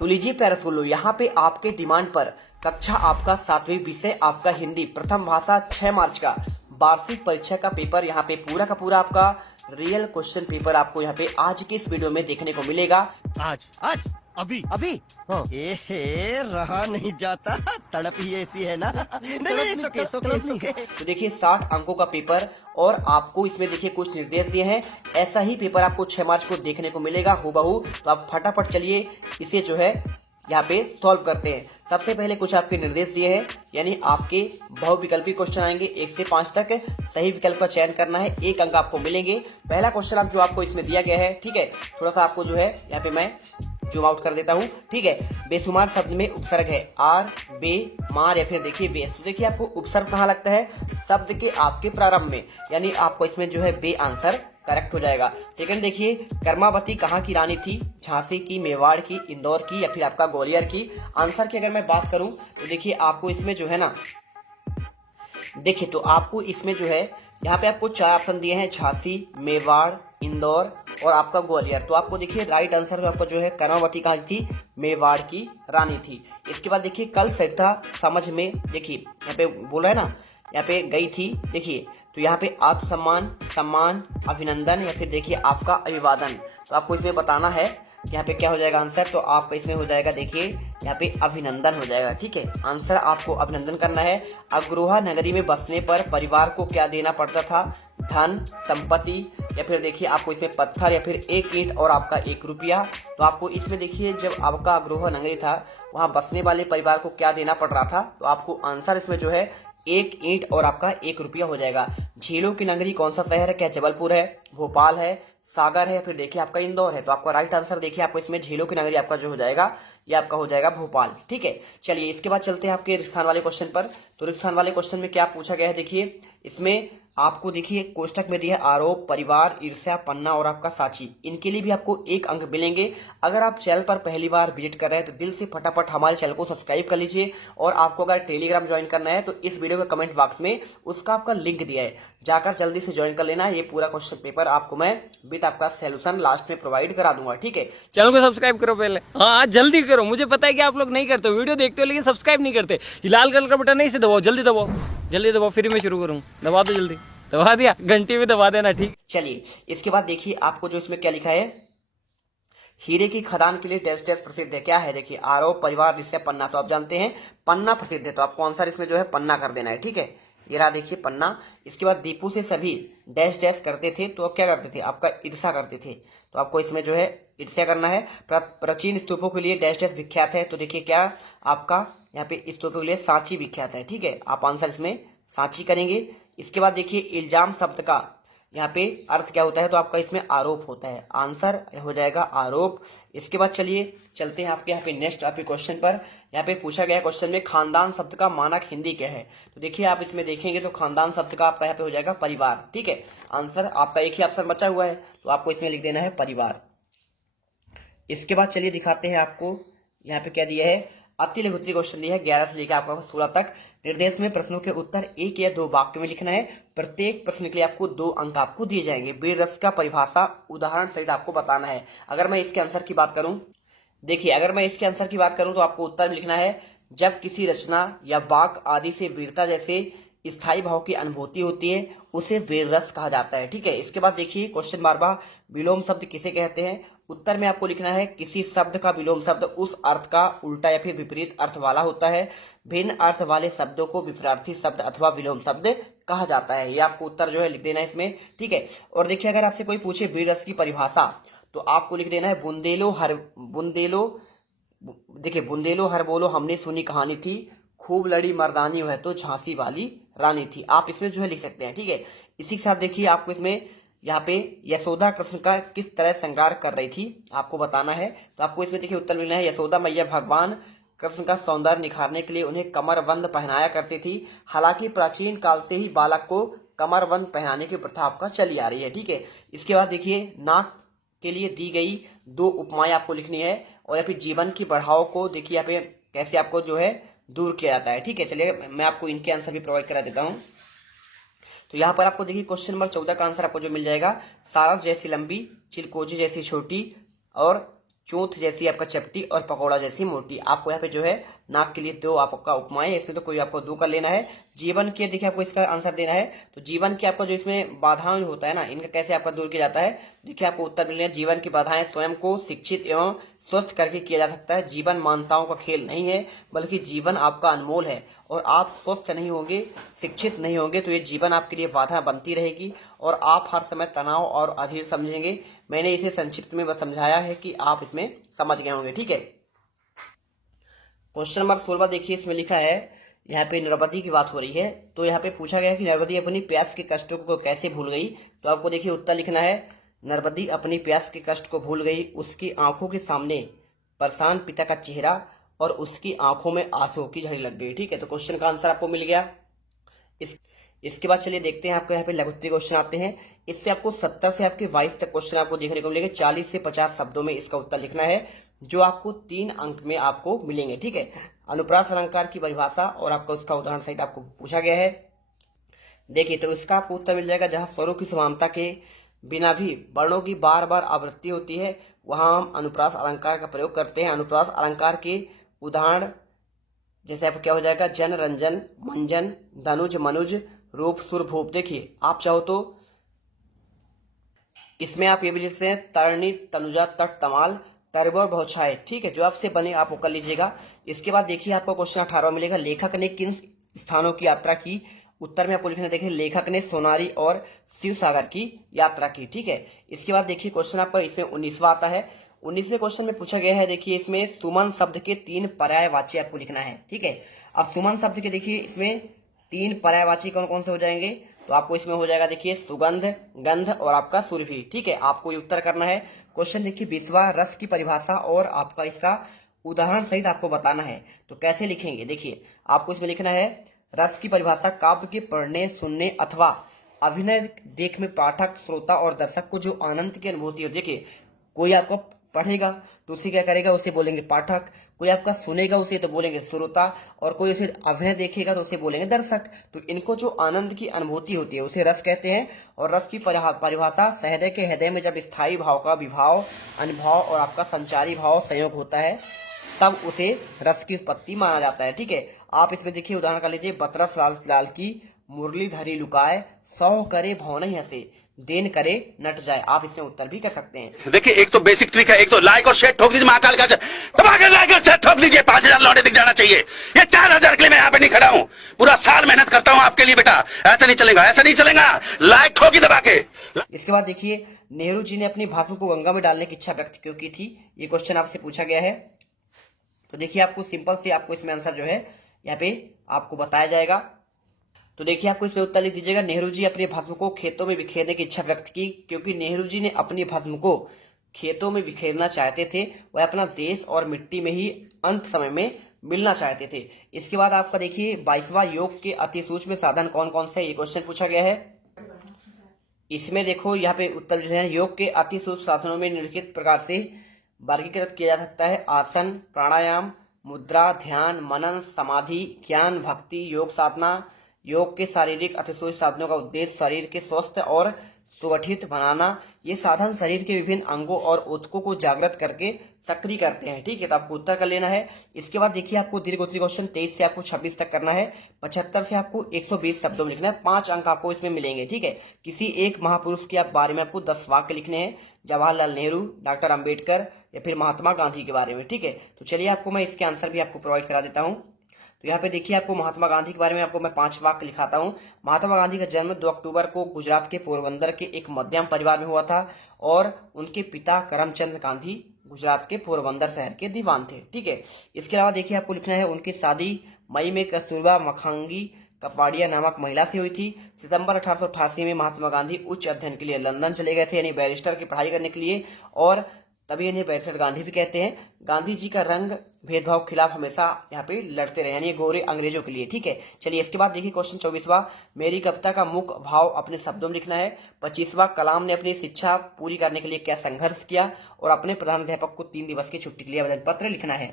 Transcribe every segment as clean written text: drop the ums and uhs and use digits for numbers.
तो लीजिए प्यारे स्कूलों, यहाँ पे आपके डिमांड पर कक्षा आपका 7वीं विषय आपका हिंदी प्रथम भाषा 6 मार्च का वार्षिक परीक्षा का पेपर यहाँ पे पूरा का पूरा आपका रियल क्वेश्चन पेपर आपको यहाँ पे आज के इस वीडियो में देखने को मिलेगा। आज आज अभी अभी हाँ। रहा नहीं जाता, तड़प ही ऐसी है ना। नहीं, सोके। तो देखिए 60 अंकों का पेपर और आपको इसमें देखिए कुछ निर्देश दिए हैं। ऐसा ही पेपर आपको 6 मार्च को देखने को मिलेगा हूबहू। तो आप फटाफट चलिए इसे जो है यहाँ पे सॉल्व करते हैं। सबसे पहले कुछ आपके निर्देश दिए हैं, यानी आपके बहुविकल्पी क्वेश्चन आएंगे 1 से 5 तक। सही विकल्प का चयन करना है, 1 अंक आपको मिलेंगे। पहला क्वेश्चन आप जो आपको इसमें दिया गया है, ठीक है, थोड़ा सा आपको जो है यहाँ पे मैं जूम आउट कर देता हूँ, ठीक है। बेशुमार शब्द में उपसर्ग है आर, बे, मार या फिर देखिए बेस। तो देखिए आपको उपसर्ग कहाँ लगता है, शब्द के आपके प्रारंभ में, यानी आपको इसमें जो है बे आंसर करेक्ट हो जाएगा। सेकंड देखिए, कर्मावती कहाँ की रानी थी, झांसी की, मेवाड़ की, इंदौर की या फिर आपका ग्वालियर की। आंसर की अगर मैं बात करूं तो देखिए आपको इसमें जो है ना, देखिए तो आपको इसमें जो है यहाँ पे आपको 4 ऑप्शन दिए हैं, झांसी, मेवाड़, इंदौर और आपका ग्वालियर। तो आपको देखिए राइट आंसर आपका जो है कर्मावती कहाँ थी, मेवाड़ की रानी थी। इसके बाद देखिए कल सरिता समझ में, देखिए यहाँ पे बोला है ना, यहाँ पे गई थी, देखिए तो यहाँ पे आत्मसम्मान, सम्मान, अभिनंदन या फिर देखिए आपका अभिवादन। तो आपको इसमें बताना है यहाँ पे क्या हो जाएगा आंसर। तो आपका इसमें हो जाएगा देखिए यहाँ पे अभिनंदन हो जाएगा, ठीक है। आंसर आपको अभिनंदन करना है। अग्रोहा नगरी में बसने पर परिवार को क्या देना पड़ता था, धन, संपत्ति या फिर देखिए आपको इसमें पत्थर या फिर 1 ईंट और आपका 1 रुपया। तो आपको इसमें देखिए जब आपका अग्रोहा नगरी था वहां बसने वाले परिवार को क्या देना पड़ रहा था, तो आपको आंसर इसमें जो है 1 ईंट और आपका 1 रुपया हो जाएगा। झीलों की नगरी कौन सा शहर है, क्या जबलपुर है, भोपाल है, सागर है या फिर देखिए आपका इंदौर है। तो आपका राइट आंसर देखिए आपको इसमें झीलों की नगरी आपका जो हो जाएगा ये आपका हो जाएगा भोपाल, ठीक है। चलिए इसके बाद चलते हैं आपके रिक्स्थान वाले क्वेश्चन पर। तो रिक्स्थान वाले क्वेश्चन में क्या पूछा गया है, देखिए इसमें आपको देखिए कोष्टक में दिया है आरोप, परिवार, ईर्ष्या, पन्ना और आपका साची। इनके लिए भी आपको 1 अंक मिलेंगे। अगर आप चैनल पर पहली बार विजिट कर रहे हैं तो दिल से फटाफट हमारे चैनल को सब्सक्राइब कर लीजिए। और आपको अगर टेलीग्राम ज्वाइन करना है तो इस वीडियो के कमेंट बॉक्स में उसका आपका लिंक दिया है, जाकर जल्दी से ज्वाइन कर लेना है। ये पूरा क्वेश्चन पेपर आपको मैं विद आपका सोल्यूशन लास्ट में प्रोवाइड करा दूंगा, ठीक है। चैनल को सब्सक्राइब करो पहले, हाँ जल्दी करो। मुझे पता है कि आप लोग नहीं करते, वीडियो देखते हो लेकिन सब्सक्राइब नहीं करते। ये लाल कलर का बटन नहीं से दबाओ, जल्दी दबाओ, जल्दी दबाओ, फिर मैं शुरू करूँ। दबा दो, जल्दी दबा दिया, घंटी में दबा देना, ठीक। चलिए इसके बाद देखिए आपको जो इसमें क्या लिखा है, हीरे की खदान के लिए टेस्ट टेस्ट प्रसिद्ध है, क्या है, देखिए आरोप, परिवार, ऋषि, पन्ना। तो आप जानते हैं पन्ना प्रसिद्ध है, तो आपको आंसर इसमें जो है पन्ना कर देना है, ठीक है। ये रहा देखिए पन्ना। इसके बाद दीपू से सभी डैश डैश करते थे, तो क्या करते थे, आपका ईर्षा करते थे। तो आपको इसमें जो है ईर्ष्या करना है। प्राचीन स्तूपों के लिए डैश डैश विख्यात है, तो देखिए क्या आपका यहाँ पे स्तूपों के लिए सांची विख्यात है, ठीक है। आप आंसर इसमें सांची करेंगे। इसके बाद देखिए इल्जाम शब्द का यहाँ पे अर्थ क्या होता है, तो आपका इसमें आरोप होता है, आंसर हो जाएगा आरोप। इसके बाद चलिए चलते हैं आपके यहाँ पे नेक्स्ट आपके क्वेश्चन पर। यहाँ पे पूछा गया क्वेश्चन में खानदान शब्द का मानक हिंदी क्या है। तो देखिए आप इसमें देखेंगे तो खानदान शब्द का आपका यहाँ पे हो जाएगा परिवार, ठीक है। आंसर आपका एक ही ऑप्शन बचा हुआ है, तो आपको इसमें लिख देना है परिवार। इसके बाद चलिए दिखाते हैं आपको यहाँ पे क्या दिया है। अति लघुत्तरीय क्वेश्चन दिया है 11 से लेकर आपका 16 तक। निर्देश में प्रश्नों के उत्तर 1 या 2 वाक्य में लिखना है। प्रत्येक प्रश्न के लिए आपको 2 अंक आपको दिए जाएंगे। वीर रस का परिभाषा उदाहरण सहित आपको बताना है। अगर मैं इसके आंसर की बात करूं, देखिए अगर मैं इसके आंसर की बात करूं तो आपको उत्तर में लिखना है, जब किसी रचना या वाक्य आदि से वीरता जैसे स्थायी भाव की अनुभूति होती है उसे वीर रस कहा जाता है, ठीक है। इसके बाद देखिए क्वेश्चन बार विलोम शब्द किसे कहते हैं। उत्तर में आपको लिखना है, किसी शब्द का विलोम शब्द उस अर्थ का उल्टा या फिर विपरीत अर्थ वाला होता है। भिन्न अर्थ वाले शब्दों को विपरीत शब्द अथवा विलोम शब्द कहा जाता है। ये आपको उत्तर जो है लिख देना है इसमें, ठीक है। और देखिए अगर आपसे कोई पूछे वीर रस की परिभाषा, तो आपको लिख देना है देखिए बुंदेलो हर बोलो हमने सुनी कहानी थी, खूब लड़ी मर्दानी है तो झांसी वाली रानी थी। आप इसमें जो है लिख सकते हैं, ठीक है। इसी के साथ देखिए आपको इसमें यहाँ पे यशोदा कृष्ण का किस तरह श्रृंगार कर रही थी आपको बताना है। तो आपको इसमें देखिए उत्तर मिलना है, यशोदा मैया भगवान कृष्ण का सौंदर्य निखारने के लिए उन्हें कमरबंद पहनाया करती थी। हालांकि प्राचीन काल से ही बालक को कमरबंद पहनाने की प्रथा आपका चली आ रही है, ठीक है। इसके बाद देखिए नाक के लिए दी गई 2 उपमाएं आपको लिखनी है। और या फिर जीवन की बढ़ाव को देखिए यहाँ पे कैसे आपको जो है दूर किया जाता है, ठीक है। चलिए मैं आपको इनके आंसर भी प्रोवाइड करा देता हूँ। तो यहाँ पर आपको देखिए क्वेश्चन नंबर 14 का आंसर आपको जो मिल जाएगा, सारस जैसी लंबी, चिलकोजी जैसी छोटी और चोंथ जैसी आपका चपटी और पकौड़ा जैसी मोटी। आपको यहाँ पे जो है नाक के लिए दो आपका उपमाएं, इसमें तो कोई आपको दो कर लेना है। जीवन के देखिए आपको इसका आंसर देना है। तो जीवन की आपका जो इसमें बाधाएं होता है ना, इनका कैसे आपका दूर किया जाता है, देखिए आपको उत्तर मिलने। जीवन की बाधाएं स्वयं को शिक्षित एवं स्वस्थ करके किया जा सकता है। जीवन मान्यताओं का खेल नहीं है, बल्कि जीवन आपका अनमोल है। और आप स्वस्थ नहीं होंगे, शिक्षित नहीं होंगे, तो ये जीवन आपके लिए बाधा बनती रहेगी और आप हर समय तनाव और अधीर समझेंगे। मैंने इसे संक्षिप्त में बस समझाया है कि आप इसमें समझ गए होंगे। ठीक है, क्वेश्चन नंबर 16 देखिए, इसमें लिखा है, यहाँ पे नर्मदी की बात हो रही है। तो यहाँ पे पूछा गया है कि नर्मदी अपनी प्यास के कष्टों को कैसे भूल गई। तो आपको देखिए उत्तर लिखना है, नर्मदी अपनी प्यास के कष्ट को भूल गई। उसकी आंखों के सामने परेशान पिता का चेहरा और उसकी आंखों में आंसू की झड़ी लग गई। ठीक है, तो क्वेश्चन का आंसर आपको मिल गया। इसके बाद चलिए देखते हैं, आपको यहाँ पे लघुत्तरीय क्वेश्चन आते हैं। इससे आपको 70 से आपके 22 तक क्वेश्चन आपको देखने को मिलेंगे। 40 से 50 शब्दों में इसका उत्तर लिखना है, जो आपको 3 अंक में आपको मिलेंगे। ठीक है, अनुप्रास अलंकार की परिभाषा और आपको उसका उदाहरण सहित आपको पूछा गया है। देखिए, तो इसका आपको उत्तर मिल जाएगा, जहां स्वरों की समानता के बिना भी वर्णों की बार बार आवृत्ति होती है, वहां हम अनुप्रास अलंकार का प्रयोग करते हैं। अनुप्रास अलंकार के उदाहरण जैसे आपको क्या हो जाएगा, जन, रंजन, मंजन, धनुज, मनुज, रूप, सुर, भूप। देखिए, आप चाहो तो इसमें आप ये भी लिख सकते हैं, तरणी, तनुजा, तट, तमाल, तरबोर, बहुछाए। ठीक है, जो आपसे बने आप वो कर लीजिएगा। इसके बाद देखिए आपको क्वेश्चन 18 मिलेगा, लेखक ने किन स्थानों की यात्रा की। उत्तर में आपको लिखना, देखिए लेखक ने सोनारी और शिव सागर की यात्रा की। ठीक है, इसके बाद देखिए क्वेश्चन आपका इसमें 19वां आता है। 19वें क्वेश्चन में पूछा गया है, देखिए इसमें सुमन शब्द के 3 पर्यायवाची आपको लिखना है। ठीक है, अब सुमन शब्द के देखिए इसमें 3 पर्यायवाची कौन कौन से हो जाएंगे। तो आपको इसमें हो जाएगा, देखिए सुगंध, गंध और आपका सुरभि। ठीक है, आपको ये उत्तर करना है। क्वेश्चन देखिए 20वां, रस की परिभाषा और आपका इसका उदाहरण सहित आपको बताना है। तो कैसे लिखेंगे, देखिए आपको इसमें लिखना है, रस की परिभाषा काव्य के पढ़ने, सुनने अथवा अभिनय देख में पाठक, श्रोता और दर्शक को जो आनंद की अनुभूति हो। देखिए, कोई आपको पढ़ेगा तो उसे क्या करेगा, उसे बोलेंगे पाठक। कोई आपका सुनेगा उसे तो बोलेंगे श्रोता, और कोई उसे अभिनय देखेगा तो उसे बोलेंगे दर्शक। तो इनको जो आनंद की अनुभूति होती है उसे रस कहते हैं। और रस की परिभाषा, सहृदय के हृदय में जब स्थायी भाव का विभाव, अनुभव और आपका संचारी भाव संयोग होता है, तब उसे रस की उत्पत्ति माना जाता है। ठीक है, आप इसमें देखिए उदाहरण कर लीजिए, बतरस लाल की मुरली धरी लुकाए, सौ करे भव नहीं हंसे, देन करे नट जाए। आप इसमें उत्तर भी कर सकते हैं। देखिए, एक तो बेसिक ट्रिक है, एक तो लाइक और शेयर ठोक दीजिए, महाकाल का दबा के लाइक और शेयर ठोक दीजिए। 5000 लौटे दिख जाना चाहिए। ये 4000 के लिए मैं यहाँ पे नहीं खड़ा हूँ, पूरा साल मेहनत करता हूँ आपके लिए बेटा। ऐसा नहीं चलेगा, ऐसा नहीं चलेगा, लाइक ठोकी दबा के। इसके बाद देखिए, नेहरू जी ने अपनी भाषण को गंगा में डालने की इच्छा व्यक्त क्यों की थी। ये क्वेश्चन आपसे पूछा गया है। तो देखिए, आपको सिंपल से आपको इसमें आंसर जो है यहाँ पे आपको बताया जाएगा। तो देखिए, आपको इसमें उत्तर लिख दीजिएगा, नेहरू जी अपने भस्म को खेतों में बिखेरने की इच्छा व्यक्त की, क्योंकि नेहरू जी ने अपनी भस्म को खेतों में बिखेरना चाहते थे। वह अपना देश और मिट्टी में ही अंत समय में मिलना चाहते थे। इसके बाद आपका देखिए 22वां, योग के अति सूक्ष्म साधन कौन कौन से, ये क्वेश्चन पूछा गया है। इसमें देखो यहाँ पे उत्तर जो है, योग के अति सूक्ष्म साधनों में निम्नलिखित प्रकार से वर्गीकृत किया जा सकता है, आसन, प्राणायाम, मुद्रा, ध्यान, मनन, समाधि, ज्ञान, भक्ति, योग साधना। योग के शारीरिक अतिसूक्ष्म साधनों का उद्देश्य शरीर के स्वस्थ और सुगठित बनाना। ये साधन शरीर के विभिन्न अंगों और ऊतकों को जागृत करके सक्रिय करते हैं। ठीक है, तो आपको उत्तर कर लेना है। इसके बाद देखिए, आपको दीर्घोत्तरीय क्वेश्चन 23 से आपको 26 तक करना है। 75 से आपको 120 शब्दों में लिखना है। 5 अंक आपको इसमें मिलेंगे। ठीक है, किसी एक महापुरुष के बारे में आपको 10 वाक्य लिखने हैं, जवाहरलाल नेहरू, डॉक्टर अंबेडकर या फिर महात्मा गांधी के बारे में। ठीक है, तो चलिए आपको मैं इसके आंसर भी आपको प्रोवाइड करा देता हूँ। तो यहाँ पे देखिए, आपको महात्मा गांधी के बारे में आपको मैं 5 वाक्य लिखाता हूँ। महात्मा गांधी का जन्म 2 अक्टूबर को गुजरात के पोरबंदर के एक मध्यम परिवार में हुआ था, और उनके पिता करमचंद गांधी गुजरात के पोरबंदर शहर के दीवान थे। ठीक है, इसके अलावा देखिए, आपको लिखना है, उनकी शादी मई में कस्तूरबा मखांगी कपाड़िया नामक महिला से हुई थी। सितंबर 1888 में महात्मा गांधी उच्च अध्ययन के लिए लंदन चले गए थे, यानी बैरिस्टर की पढ़ाई करने के लिए, और तभी इन्हें बैरिस्टर गांधी भी कहते हैं। गांधी जी का रंग भेदभाव के खिलाफ हमेशा यहाँ पे लड़ते रहे, यानी गोरे अंग्रेजों के लिए। ठीक है, चलिए इसके बाद देखिए क्वेश्चन 24वां, मेरी कविता का मुख्य भाव अपने शब्दों में लिखना है। 25वां, कलाम ने अपनी शिक्षा पूरी करने के लिए क्या संघर्ष किया, और अपने प्रधानाध्यापक को 3 दिवस की छुट्टी के लिए आवेदन पत्र लिखना है।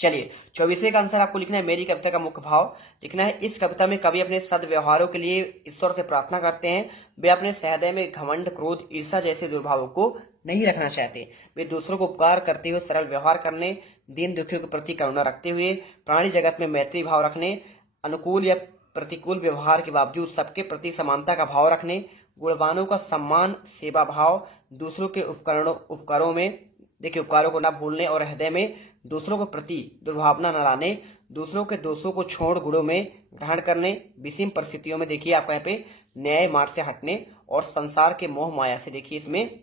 चलिए 24वें का आंसर आपको लिखना है मेरी कविता का मुख्य भाव लिखना है। इस कविता में कवि अपने सद्व्यवहारों के लिए ईश्वर से प्रार्थना करते हैं। वे अपने हृदय में घमंड, क्रोध, ईर्ष्या जैसे दुर्भावों को नहीं रखना चाहते। वे दूसरों को उपकार करते हुए सरल व्यवहार करने, दीन दुखियों के प्रति करुणा रखते हुए, प्राणी जगत में मैत्री भाव रखने, अनुकूल या प्रतिकूल व्यवहार के बावजूद सबके प्रति समानता का भाव रखने, गुणवानों का सम्मान, सेवा भाव, दूसरों के उपकारों में देखिए उपकारों को न भूलने और हृदय में दूसरों के प्रति दुर्भावना न लाने, दूसरों के दोषों को छोड़ गुणों में ग्रहण करने, विषम परिस्थितियों में देखिए आपका यहाँ पे न्याय मार्ग से हटने और संसार के मोह माया से देखिए इसमें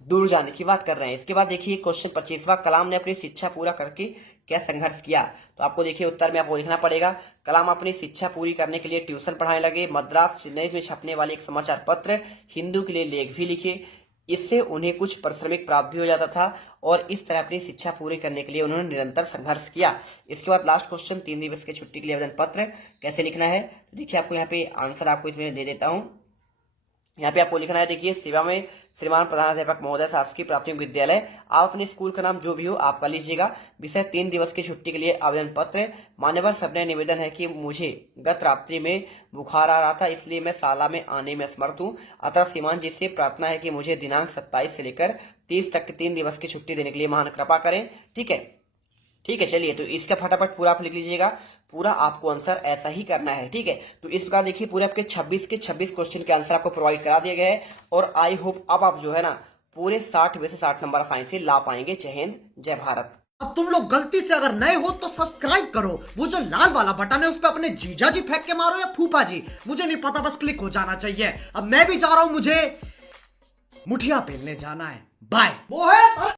दूर जाने की बात कर रहे हैं। इसके बाद देखिए क्वेश्चन 25वां, कलाम ने अपनी शिक्षा पूरा करके क्या संघर्ष किया। तो आपको देखिए उत्तर में आपको लिखना पड़ेगा, कलाम अपनी शिक्षा पूरी करने के लिए ट्यूशन पढ़ाने लगे, मद्रास चेन्नई में छपने वाले एक समाचार पत्र हिंदू के लिए लेख भी लिखे। इससे उन्हें कुछ पारिश्रमिक प्राप्त भी हो जाता था और इस तरह अपनी शिक्षा पूरी करने के लिए उन्होंने निरंतर संघर्ष किया। इसके बाद लास्ट क्वेश्चन, 3 दिवस की छुट्टी के लिए आवेदन पत्र कैसे लिखना है। तो देखिए आपको यहाँ पे आंसर आपको इसमें दे देता हूँ। यहाँ पे आपको लिखना है, देखिए सेवा में श्रीमान प्रधानाध्यापक महोदय, शासकीय प्राथमिक विद्यालय। आप अपने स्कूल का नाम जो भी हो आपका लीजिएगा। विषय 3 दिवस की छुट्टी के लिए आवेदन पत्र। मान्यवर सबने निवेदन है कि मुझे गत रात्रि में बुखार आ रहा था, इसलिए मैं शाला में आने में असमर्थ हूँ। अतः श्रीमान जी से प्रार्थना है कि मुझे दिनांक 27 से लेकर 30 तक 3 दिवस की छुट्टी देने के लिए महान कृपा करें। ठीक है, ठीक है। चलिए तो इसका फटाफट पूरा आप लिख लीजिएगा। पूरा आपको आंसर ऐसा ही करना है। ठीक है, तो इस प्रकार देखिए पूरे आपके 26 के 26 क्वेश्चन के आंसर आपको प्रोवाइड करा दिए गए हैं और आई होप अब आप जो है ना पूरे 60 में से 60 नंबर आसानी से ला पाएंगे। जय हिंद, जय भारत। अब तुम लोग गलती से अगर नए हो तो सब्सक्राइब करो, वो जो लाल वाला बटन है उस पर अपने जीजा जी फेंक के मारो या फूफा जी, मुझे नहीं पता, बस क्लिक हो जाना चाहिए। अब मैं भी जा रहा हूं, मुझे मुठिया पेलने जाना है। बाय। वो है